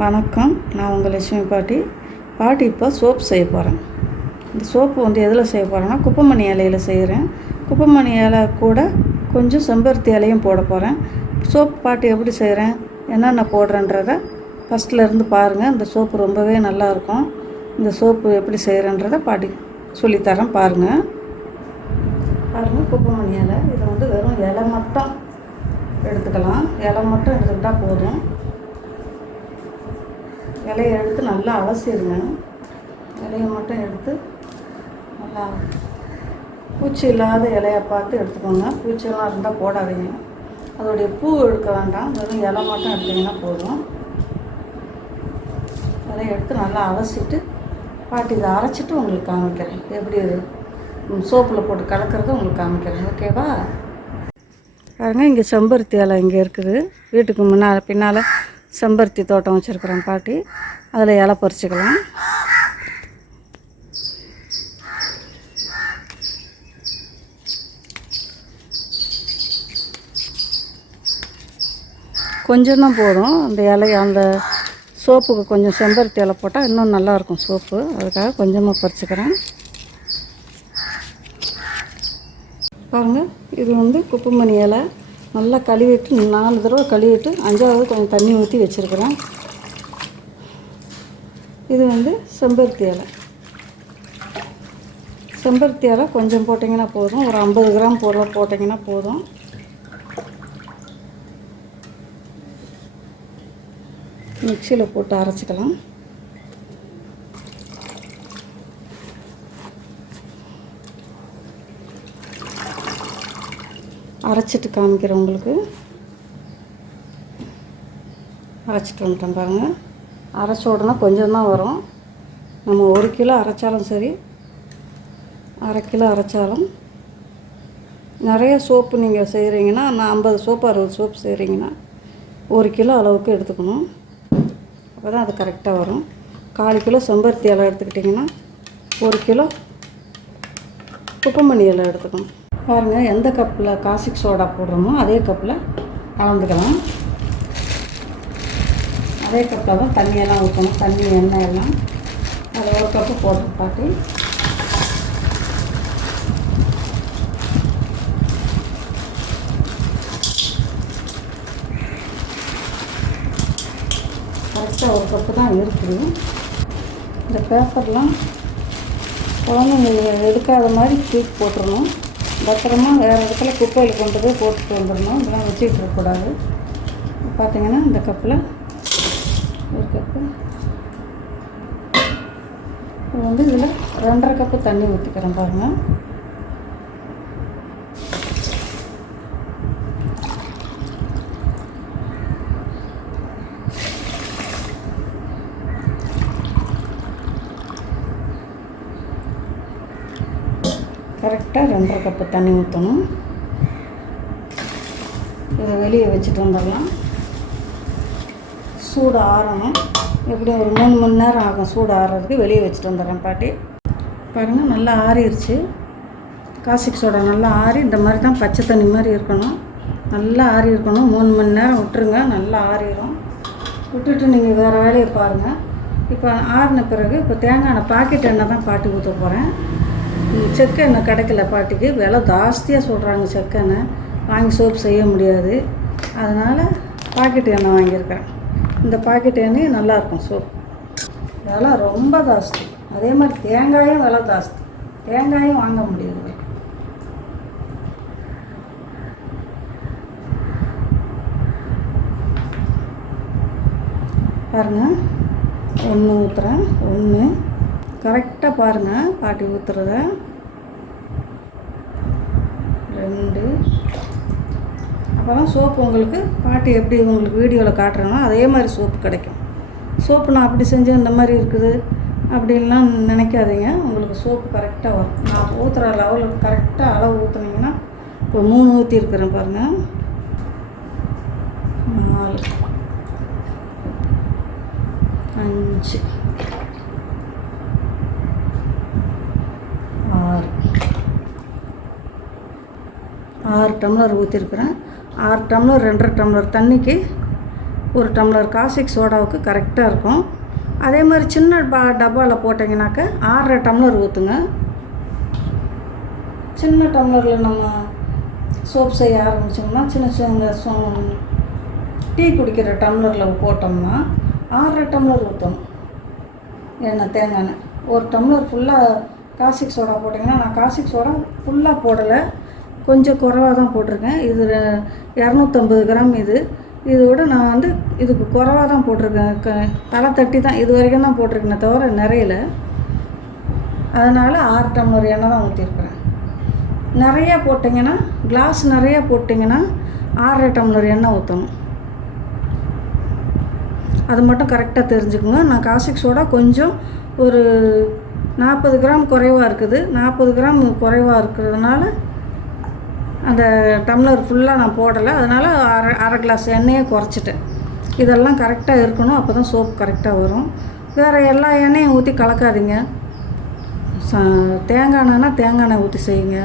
வணக்கம். நான் உங்கள் லட்சுமி பாட்டி. பாட்டி இப்போ சோப் செய்ய போகிறேன் இந்த சோப்பு வந்து எதில் செய்ய போகிறேன்னா குப்பைமணி இலையில் செய்கிறேன் குப்பைமணி இலை கூட கொஞ்சம் செம்பருத்தி இலையும் போட போகிறேன் சோப் பாட்டி எப்படி செய்கிறேன் என்னென்ன போடுறேன்றத ஃபஸ்ட்டில் இருந்து பாருங்கள் இந்த சோப்பு ரொம்பவே நல்லாயிருக்கும் இந்த சோப்பு எப்படி செய்கிறேன்றத பாட்டி சொல்லித்தரேன் பாருங்கள் பாருங்கள் குப்பைமணி இலை. இதை வந்து வெறும் இலை மட்டும் எடுத்துக்கலாம். இலை மட்டும் எடுத்துக்கிட்டால் போதும். இலையை எடுத்து நல்லா அலசிடுங்க. இலையை மட்டும் எடுத்து நல்லா பூச்சி இல்லாத இலையை பார்த்து எடுத்துக்கோங்க. பூச்சியெல்லாம் இருந்தால் போடாதீங்க. அதோடைய பூ எடுக்க வேண்டாம். வெறும் இலை மட்டும் எடுத்தீங்கன்னா போதும். இலையை எடுத்து நல்லா அலசிட்டு பாட்டி இதை அரைச்சிட்டு உங்களுக்கு காமிக்கிறேன். எப்படி சோப்பில் போட்டு கலக்கிறது உங்களுக்கு காமிக்கிறேன். ஓகேவா பாருங்க இங்கே செம்பருத்தி இலை இங்கே இருக்குது. வீட்டுக்கு முன்னால் பின்னால் செம்பருத்தி தோட்டம் வச்சுருக்குறோம் பாட்டி. அதில் இலை பறிச்சிக்கலாம். கொஞ்சம் தான் போதும். அந்த இலை அந்த சோப்புக்கு கொஞ்சம் செம்பருத்தி இலை போட்டால் இன்னும் நல்லாயிருக்கும் சோப்பு. அதுக்காக கொஞ்சமாக பறிச்சுக்கிறேன். பாருங்கள் இது வந்து குப்பைமணி இலை. நல்லா கழுவிட்டு நாலு தடவை கழுவிட்டு அஞ்சாவது கொஞ்சம் தண்ணி ஊற்றி வச்சுருக்குறேன். இது வந்து செம்பருத்தி இலை. செம்பருத்தி இலை கொஞ்சம் போட்டிங்கன்னா போதும். ஒரு ஐம்பது கிராம் போட போட்டிங்கன்னா போதும். மிக்சியில் போட்டு அரைச்சிக்கலாம். அரைச்சிட்டு காமிக்கிறேன் உங்களுக்கு. அரைச்சிட்டு வந்துட்டேன் பாருங்கள் அரைச்ச உடனே கொஞ்சம் தான் வரும். நம்ம ஒரு கிலோ அரைச்சாலும் சரி அரை கிலோ அரைச்சாலும். நிறைய சோப்பு நீங்கள் செய்கிறீங்கன்னா நான் ஐம்பது சோப்பு அறுபது சோப்பு செய்கிறீங்கன்னா ஒரு கிலோ அளவுக்கு எடுத்துக்கணும். அப்போ தான் அது கரெக்டாக வரும். கால் கிலோ செம்பருத்தி இலை எடுத்துக்கிட்டிங்கன்னா ஒரு கிலோ குப்பமணி இலை எடுத்துக்கணும். பாருங்கள் எந்த கப்பில் காசிக் சோடா போடுறோமோ அதே கப்பில் கலந்துக்கலாம். அதே கப்பில் தான் தண்ணியெல்லாம் ஊற்றணும் தண்ணி எண்ணெய் எல்லாம் அது ஒரு கப்பு போட்டு. பாட்டி கரெக்டாக ஒரு கப்பு தான் இருக்குது. இந்த பேப்பர்லாம் குழந்தைங்க எடுக்காத மாதிரி தூக்கி போட்டுடணும் பத்திரமா வேறு இடத்துல குப்பையில் கொண்டு போய் போட்டுட்டு வந்துடணும். இதெல்லாம் வச்சுக்கிட்டு இருக்கக்கூடாது. பார்த்தீங்கன்னா இந்த கப்பில் ஒரு கப்பு. வந்து இதில் ரெண்டரை கப்பு தண்ணி ஊற்றிக்கிறேன் பாருங்கள் கரெக்டாக ரெண்டரை கப்பு தண்ணி ஊற்றணும் இதை வெளியே வச்சுட்டு வந்துடலாம். சூடு ஆறணும். எப்படியும் ஒரு மூணு மணி நேரம் ஆகும் சூடு ஆறுறதுக்கு வெளியே வச்சுட்டு வந்துடுறேன் பாட்டி. பாருங்கள் நல்லா ஆறிடுச்சு. காசிக் சோடா நல்லா ஆறி இந்த மாதிரி தான் பச்சை தண்ணி மாதிரி இருக்கணும். நல்லா ஆறி இருக்கணும். மூணு மணி நேரம் விட்டுருங்க நல்லா ஆறிடும் விட்டுட்டு நீங்கள் வேறு வேலையை பாருங்கள் இப்போ ஆறின பிறகு இப்போ தேங்காய் பாக்கெட் எண்ணெய் தான் பாட்டி ஊற்ற போகிறேன் செக்க எண்ணெய் கிடைக்கல பாட்டிக்கு. விலை ஜாஸ்தியாக சொல்கிறாங்க செக்கு எண்ணெய். வாங்கி சோப் செய்ய முடியாது. அதனால் பாக்கெட் எண்ணெய் வாங்கியிருக்கேன் இந்த பாக்கெட் எண்ணெய் நல்லாயிருக்கும் சோப் விலை ரொம்ப ஜாஸ்தி. அதே மாதிரி தேங்காயும் விலை ஜாஸ்தி. தேங்காயும் வாங்க முடியாது. பாருங்கள் ஒன்று ஊற்றுறேன் ஒன்று கரெக்டாக பாருங்கள் பாட்டி ஊற்றுறத ரெண்டு. அப்போதான் சோப்பு உங்களுக்கு பாட்டி எப்படி உங்களுக்கு வீடியோவில் காட்டுறாங்களோ அதே மாதிரி சோப்பு கிடைக்கும். சோப்பு நான் அப்படி செஞ்சு இந்த மாதிரி இருக்குது. அப்படின்லாம் நினைக்காதீங்க. உங்களுக்கு சோப்பு கரெக்டாக வரும். நான் ஊற்றுற லெவலுக்கு கரெக்டாக அளவு ஊற்றுனீங்கன்னா இப்போ மூணு ஊற்றி இருக்கிறேன் பாருங்கள் நாலு. அஞ்சு ஆறு ஆறு டம்ளர் ஊற்றிருக்கிறேன் ஆறு டம்ளர் ரெண்டரை டம்ளர் தண்ணிக்கு ஒரு டம்ளர் காசிக் சோடாவுக்கு கரெக்டாக இருக்கும். அதே மாதிரி சின்ன பா டப்பாவில் போட்டிங்கனாக்கா ஆறரை டம்ளர் ஊற்றுங்க சின்ன டம்ளரில் நம்ம சோப் செய்ய ஆரம்பித்தோம்னா சின்ன சின்ன சோ- டீ குடிக்கிற டம்ளரில் போட்டோம்னா ஆறரை டம்ளர் ஊற்றணும் எண்ணெய் தேங்காய் ஒரு டம்ளர் ஃபுல்லாக காசிக் சோடா போட்டிங்கன்னா நான் காசிக் சோடா ஃபுல்லாக போடலை. கொஞ்சம் குறைவாக தான் போட்டிருக்கேன். இது இரநூத்தம்பது கிராம் இது. இதோட நான் வந்து இதுக்கு குறவாக தான் போட்டிருக்கேன். க தலை தட்டி தான் இது வரைக்கும் தான் போட்டிருக்கேனே தவிர நிறையல. அதனால் ஆறு டம்ளர் எண்ணெய் தான் ஊற்றிருக்கிறேன் நிறைய போட்டிங்கன்னா கிளாஸ் நிறையா போட்டிங்கன்னா ஆறரை டம்ளர் எண்ணெய் ஊற்றணும் அது மட்டும் கரெக்டாக தெரிஞ்சுக்கோங்க. நான் காசிக் சோடா கொஞ்சம் ஒரு நாற்பது கிராம் குறைவாக இருக்குது. நாற்பது கிராம் குறைவாக இருக்கிறதுனால அந்த டம்ளர் ஃபுல்லாக நான் போடலை. அதனால் அரை அரை கிளாஸ் எண்ணெயை குறைச்சிட்டேன். இதெல்லாம் கரெக்டாக இருக்கணும். அப்போ தான் சோப் கரெக்டாக வரும். வேறு எல்லா எண்ணெயும் ஊற்றி கலக்காதீங்க. ச தேங்காய் எண்ணெய்னா தேங்காய் எண்ணெய் ஊற்றி செய்யுங்க.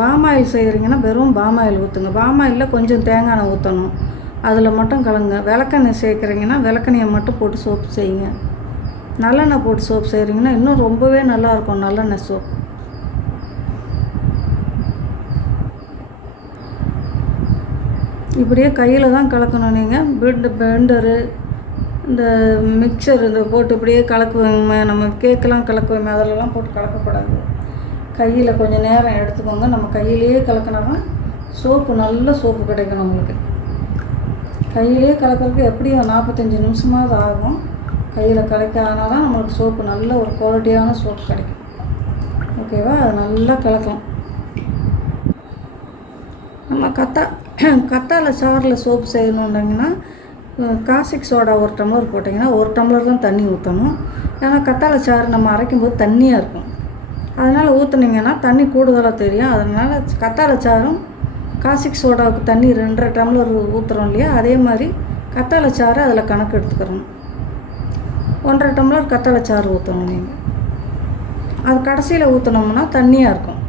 பாமாயில் செய்கிறீங்கன்னா வெறும் பாமாயில் ஊற்றுங்க பாமாயிலில் கொஞ்சம் தேங்காய் எண்ணெய் ஊற்றணும் அதில் மட்டும் கலங்க. விளக்கெண்ணெய் சேர்க்குறீங்கன்னா விளக்கெண்ணெயை மட்டும் போட்டு சோப்பு செய்யுங்க. நல்லெண்ணெய் போட்டு சோப் செய்கிறீங்கன்னா இன்னும் ரொம்பவே நல்லாயிருக்கும் நல்லெண்ணெய் சோப் இப்படியே கையில் தான் கலக்கணும் நீங்கள் பிரெண்டு பெண்டரு இந்த மிக்சர் இந்த போட்டு இப்படியே கலக்குவோமே நம்ம கேக்கெலாம் கலக்குவோமே அதிலலாம் போட்டு கலக்கக்கூடாது கையில் கொஞ்சம் நேரம் எடுத்துக்கோங்க. நம்ம கையிலேயே கலக்கினா தான் சோப்பு நல்ல சோப்பு கிடைக்கும் நம்மளுக்கு. கையிலே கலக்கிறதுக்கு எப்படியும் நாற்பத்தஞ்சு நிமிஷமாவது ஆகும். கையில் கலக்காதனால தான் நம்மளுக்கு சோப்பு நல்ல ஒரு குவாலிட்டியான சோப்பு கிடைக்கும். ஓகேவா அது நல்லா கலக்கலாம். நம்ம கத்தா கத்தாழை சாறில் சோப்பு செய்யணுன்னாங்கன்னா காசிக் சோடா ஒரு டம்ளர் போட்டிங்கன்னா ஒரு டம்ளர் தான் தண்ணி ஊற்றணும் ஏன்னா கத்தாழை சாறு நம்ம அரைக்கும் போது தண்ணியாக இருக்கும். அதனால் ஊற்றுனீங்கன்னா தண்ணி கூடுதலாக தெரியும். அதனால் கத்தாழை சாறும் காசிக் சோடாவுக்கு தண்ணி ரெண்டரை டம்ளர் ஊற்றுறோம் இல்லையா? அதே மாதிரி கத்தாழை சாறு அதில் கணக்கு எடுத்துக்கிறணும் ஒன்றரை டம்ளர் கத்தாழை சாறு ஊற்றணும் நீங்கள் அது கடைசியில் ஊற்றினோம்னா தண்ணியாக இருக்கும்.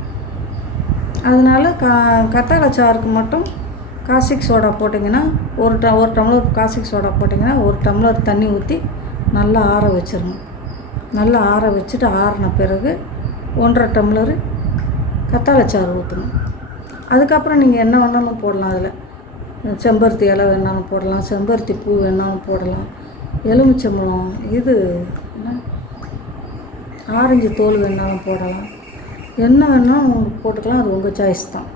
அதனால் க கத்தாழை சாருக்கு மட்டும் காசிக் சோடா போட்டிங்கன்னா ஒரு ட ஒரு டம்ளர் காசிக் சோடா போட்டிங்கன்னா ஒரு டம்ளர் தண்ணி ஊற்றி நல்லா ஆற வச்சிடணும் நல்லா ஆற வச்சுட்டு ஆறின பிறகு ஒன்றரை டம்ளரு கத்தாழை சாறு ஊற்றணும் அதுக்கப்புறம் நீங்கள் என்ன வேணாலும் போடலாம் அதில். செம்பருத்தி இலை வேணாலும் போடலாம் செம்பருத்தி பூ வேணாலும் போடலாம் எலுமிச்சம்பழம் இது என்ன? ஆரஞ்சு தோல் வேணாலும் போடலாம். என்ன வேணாலும் உங்களுக்கு போட்டுக்கலாம் அது உங்கள் சாய்ஸ் தான்.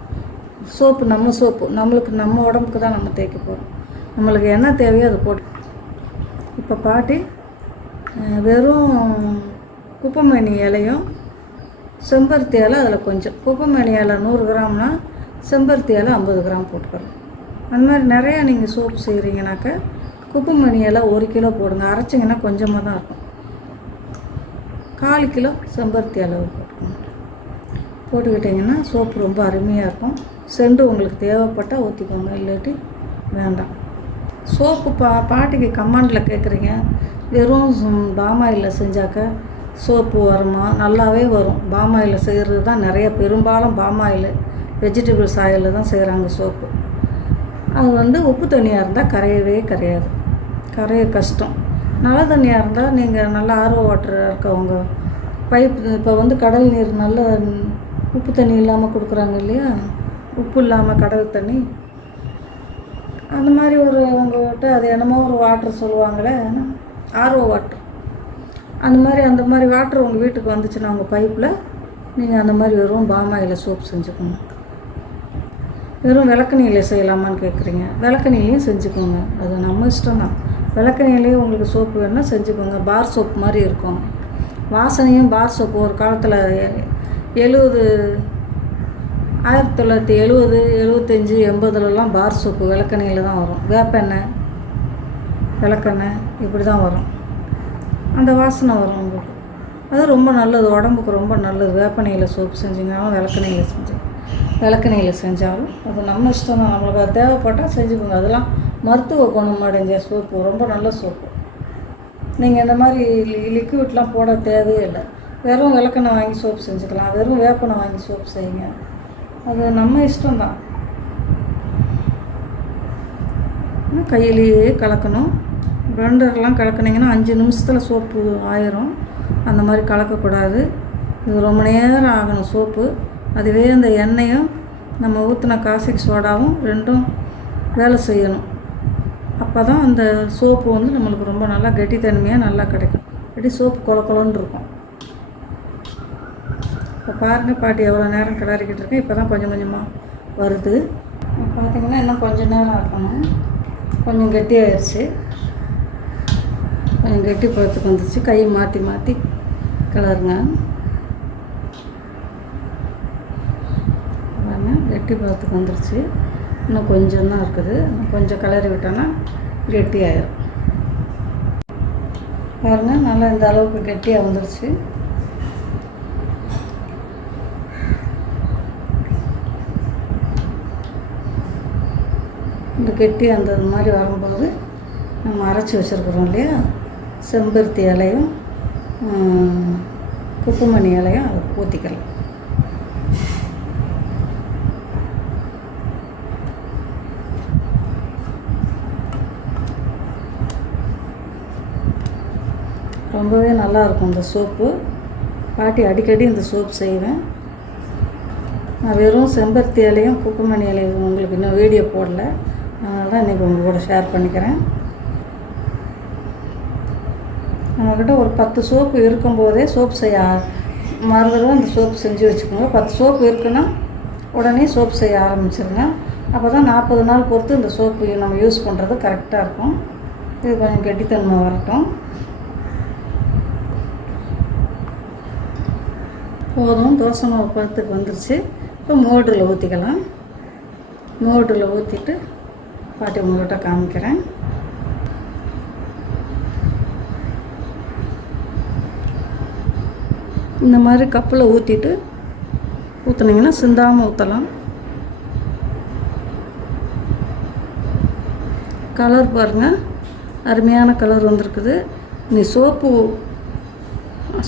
சோப்பு நம்ம சோப்பு. நம்மளுக்கு நம்ம உடம்புக்கு தான் நம்ம தேய்க்க போகிறோம் நம்மளுக்கு என்ன தேவையோ அதை போட்டு. இப்போ பாட்டி வெறும் குப்பைமணி இலையும் செம்பருத்தி இலை அதில் கொஞ்சம். குப்பைமணி இலை நூறு கிராம்னா செம்பருத்தி இலை ஐம்பது கிராம் போட்டுக்கிறோம் அந்த மாதிரி நிறையா நீங்கள் சோப்பு செய்கிறீங்கனாக்கா குப்பைமணி இலை ஒரு கிலோ போடுங்க. அரைச்சிங்கன்னா கொஞ்சமாக தான் இருக்கும். கால் கிலோ செம்பருத்தி அளவு போட்டுக்கோங்க போட்டுக்கிட்டிங்கன்னா சோப்பு ரொம்ப அருமையாக இருக்கும். செண்டு உங்களுக்கு தேவைப்பட்டால் ஊற்றிக்கோங்க இல்லாட்டி வேண்டாம். சோப்பு பா பாட்டிக்கு கமாண்டில் கேட்குறீங்க வெறும் பாமாயில் செஞ்சாக்க சோப்பு வருமா? நல்லாவே வரும். பாமாயில் செய்கிறது தான் நிறைய பெரும்பாலும் பாமாயில் வெஜிடபிள்ஸ் ஆயிலில் தான் செய்கிறாங்க சோப்பு. அது வந்து உப்பு தண்ணியாக இருந்தால் கரையவே கரையாது. கரைய கஷ்டம். நல்ல தண்ணியாக இருந்தால் நீங்கள் நல்லா ஆர்வ வாட்டர் இருக்கவங்க பைப் இப்போ வந்து கடல் நீர் நல்ல உப்பு தண்ணி இல்லாமல் கொடுக்குறாங்க இல்லையா? உப்பு இல்லாமல் கடல் தண்ணி. அந்த மாதிரி ஒரு உங்கள்கிட்ட அது என்னமோ ஒரு வாட்டர் சொல்லுவாங்களே ஆர்ஓ வாட்ரு அந்த மாதிரி அந்த மாதிரி வாட்ரு உங்கள் வீட்டுக்கு வந்துச்சுன்னா உங்கள் பைப்பில் நீங்கள் அந்த மாதிரி வெறும் பாமாயில் சோப் செஞ்சுக்கணும் வெறும் விளக்கணியில் செய்யலாமான்னு கேட்குறீங்க விளக்கெண்ணெயிலையும் செஞ்சுக்கோங்க. அது நம்ம இஷ்டம் தான் உங்களுக்கு சோப்பு வேணுன்னா செஞ்சுக்கோங்க. பார் சோப் மாதிரி இருக்கும். வாசனையும் பார் சோப்பு ஒரு காலத்தில் எழுபது ஆயிரத்தி தொள்ளாயிரத்தி எழுபது எழுபத்தஞ்சி எண்பதுலலாம் பார் சோப்பு விளக்கெண்ணெயில் தான் வரும். வேப்பெண்ணெய் விளக்கெண்ணெய் இப்படி தான் வரும். அந்த வாசனை வரும் உங்களுக்கு. அது ரொம்ப நல்லது. உடம்புக்கு ரொம்ப நல்லது. வேப்பெண்ணெயில் சோப்பு செஞ்சிங்கனாலும் விளக்கெண்ணெயில் செஞ்சு விளக்கெண்ணெயில் செஞ்சாலும் அது நம்ம இஷ்டம் தான். நம்மளுக்கு அது தேவைப்பட்டால் செஞ்சுக்கோங்க. அதெல்லாம் மருத்துவ குணம் அடைஞ்ச சோப்பு. ரொம்ப நல்ல சோப்பு. நீங்கள் இந்த மாதிரி லிக்விட்லாம் போட தேவையே இல்லை. வெறும் விளக்கெண்ணெய் வாங்கி சோப்பு செஞ்சுக்கலாம். வெறும் வேப்பெண்ணெய் வாங்கி சோப்பு செய்யுங்க. அது நம்ம இஷ்டம் தான் கையிலேயே கலக்கணும். ப்ளண்டர்லாம் கலக்குனீங்கன்னா அஞ்சு நிமிஷத்தில் சோப்பு ஆயிரும். அந்த மாதிரி கலக்கக்கூடாது. இது ரொம்ப நேரம் ஆகணும் சோப்பு. அதுவே அந்த எண்ணெயும் நம்ம ஊற்றின காசிக் சோடாவும் ரெண்டும் வேலை செய்யணும். அப்போ தான் அந்த சோப்பு வந்து நம்மளுக்கு ரொம்ப நல்லா கெட்டித்தன்மையாக நல்லா கிடைக்கும். இல்லாட்டி சோப்பு கொல கொலன்னு இருக்கும். இப்போ பாருங்கள் பாட்டி எவ்வளோ நேரம் கிளறிக்கிட்டு இருக்கு. இப்போ தான் கொஞ்சம் கொஞ்சமாக வருது. பார்த்திங்கன்னா இன்னும் கொஞ்சம் நேரம் ஆக்கணும் கொஞ்சம் கெட்டியாயிருச்சு கொஞ்சம் கெட்டி பழத்துக்கு வந்துச்சு கையை மாற்றி மாற்றி கிளறுங்க. கெட்டி பழத்துக்கு வந்துருச்சு. இன்னும் கொஞ்சம் தான் இருக்குது. இன்னும் கொஞ்சம் கிளறி விட்டோன்னா கெட்டியாயிரும். பாருங்கள் நல்லா இந்த அளவுக்கு கெட்டியாக வந்துருச்சு. இந்த கெட்டி அந்த மாதிரி வரும்போது நம்ம அரைச்சி வச்சுருக்குறோம் இல்லையா? செம்பருத்தி இலையும் குப்புமணி இலையும் அதை ஊற்றிக்கலாம் ரொம்பவே நல்லாயிருக்கும் இந்த சோப்பு. பாட்டி அடிக்கடி இந்த சோப் செய்வேன். நான் வெறும் செம்பருத்தி இலையும் குப்புமணி இலையும் உங்களுக்கு இன்னும் வீடியோ போடல. அதனால தான் இன்றைக்கி உங்கள் கூட ஷேர் பண்ணிக்கிறேன். நம்மக்கிட்ட ஒரு பத்து சோப்பு இருக்கும்போதே சோப்பு செய்ய ஆ- மறுதடவை சோப்பு செஞ்சு வச்சுக்கோங்க. பத்து சோப்பு இருக்குன்னா உடனே சோப்பு செய்ய ஆரம்பிச்சிருங்க. அப்போ தான் நாற்பது நாள் பொறுத்து இந்த சோப்பு நம்ம யூஸ் பண்ணுறது கரெக்டாக இருக்கும். இது கொஞ்சம் கெட்டித்தன்மை வரட்டும். போதும். தோசை மாவு பதத்துக்கு வந்துருச்சு. இப்போ மோட்டரில் ஊற்றிக்கலாம் மோட்டரில் ஊற்றிட்டு பாட்டி உங்கள்கிட்ட காமிக்கிறேன். இந்த மாதிரி கப்பில் ஊற்றிட்டு ஊற்றுனீங்கன்னா சிந்தாமல் ஊற்றலாம் கலர் பாருங்கள் அருமையான கலர் வந்திருக்குது. நீ சோப்பு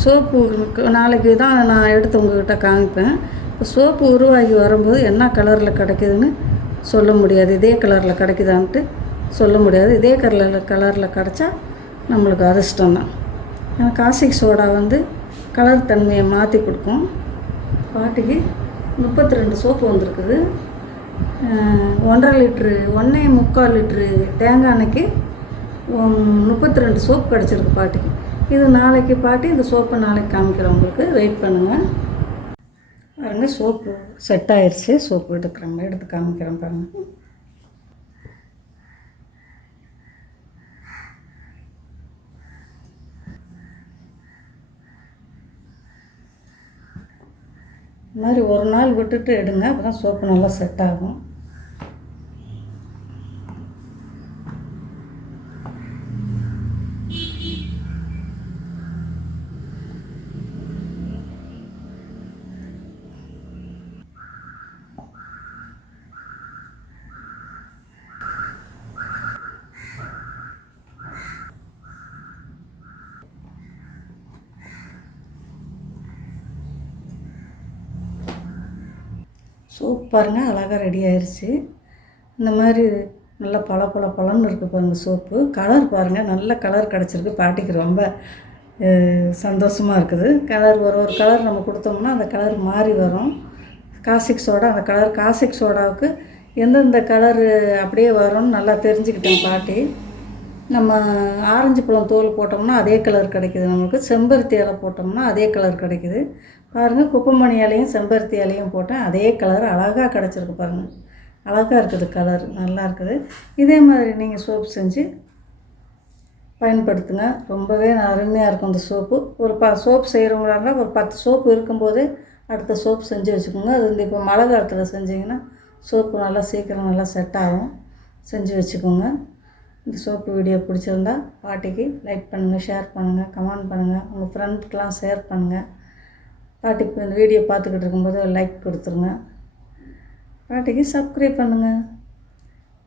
சோப்பு நாளைக்கு தான் நான் எடுத்து உங்கள்கிட்ட காமிப்பேன். இப்போ சோப்பு உருவாகி வரும்போது என்ன கலரில் கிடைக்குதுன்னு சொல்ல முடியாது. இதே கலரில் கிடைக்குதான்ட்டு சொல்ல முடியாது. இதே கலரில் கலரில் கிடச்சா நம்மளுக்கு அதிர்ஷ்டம் தான். ஏன்னா காசிக் சோடா வந்து கலர் தன்மையை மாற்றி கொடுக்கும். பாட்டிக்கு முப்பத்தி ரெண்டு சோப்பு வந்திருக்குது. ஒன்றரை லிட்ரு ஒன்றே முக்கால் லிட்ரு தேங்காய் எண்ணெய்க்கு முப்பத்தி ரெண்டு சோப்பு கிடச்சிருக்கு பாட்டிக்கு. இது நாளைக்கு பாட்டி இந்த சோப்பை நாளைக்கு காமிக்கிறவங்களுக்கு வெயிட் பண்ணுங்கள் பாருங்க சோப்பு செட் ஆயிடுச்சு சோப்பு எடுக்கிறேங்க எடுத்து காமிக்கிறேன் பாருங்கள் இந்த மாதிரி ஒரு நாள் விட்டுட்டு எடுங்க அப்போ தான் சோப்பு நல்லா செட் ஆகும். சோப் பாருங்கள் அழகாக ரெடி ஆயிடுச்சு இந்த மாதிரி நல்லா பல பல பழம்னு இருக்குது பாருங்கள் சோப்பு. கலர் பாருங்கள் நல்ல கலர் கிடச்சிருக்கு. பாட்டிக்கு ரொம்ப சந்தோஷமாக இருக்குது. கலர் ஒரு ஒரு கலர் நம்ம கொடுத்தோம்னா அந்த கலர் மாறி வரும். காசிக் சோடா அந்த கலர் காசிக் சோடாவுக்கு எந்தெந்த கலரு அப்படியே வரும்னு நல்லா தெரிஞ்சுக்கிட்டேன் பாட்டி. நம்ம ஆரஞ்சு பழம் தோல் போட்டோம்னா அதே கலர் கிடைக்குது நம்மளுக்கு செம்பருத்தி இலை போட்டோம்னா அதே கலர் கிடைக்குது. பாருங்கள் குப்பமணி இலையும் செம்பருத்தி இலையும் போட்டால் அதே கலர் அழகாக கிடச்சிருக்கு பாருங்கள் அழகாக இருக்குது கலர் நல்லா இருக்குது. இதே மாதிரி நீங்கள் சோப் செஞ்சு பயன்படுத்துங்க. ரொம்பவே அருமையாக இருக்கும் இந்த சோப்பு ஒரு ப சோப் செய்கிறவங்களா இருந்தால் ஒரு பத்து சோப்பு இருக்கும்போதே அடுத்த சோப் செஞ்சு வச்சுக்கோங்க. அது வந்து இப்போ மழை காலத்தில் செஞ்சிங்கன்னா சோப்பு நல்லா சீக்கிரம் நல்லா செட் ஆகும். செஞ்சு வச்சுக்கோங்க. இந்த சோப்பு வீடியோ பிடிச்சிருந்தா பாட்டிக்கு லைக் பண்ணுங்கள் ஷேர் பண்ணுங்கள் கமெண்ட் பண்ணுங்கள் உங்கள் ஃப்ரெண்ட்க்கெலாம் ஷேர் பண்ணுங்கள் பாட்டி இப்போ இந்த வீடியோ பார்த்துக்கிட்டு இருக்கும்போது லைக் கொடுத்துருங்க. பாட்டிக்கு சப்ஸ்கிரைப் பண்ணுங்கள்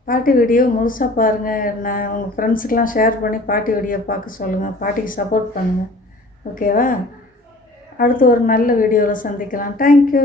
பாட்டி வீடியோ முழுசாக பாருங்கள் நான் உங்கள் ஃப்ரெண்ட்ஸுக்கெலாம் ஷேர் பண்ணி பாட்டி வீடியோ பார்க்க சொல்லுங்கள் பாட்டிக்கு சப்போர்ட் பண்ணுங்கள் ஓகேவா அடுத்து ஒரு நல்ல வீடியோவில் சந்திக்கலாம். தேங்க்யூ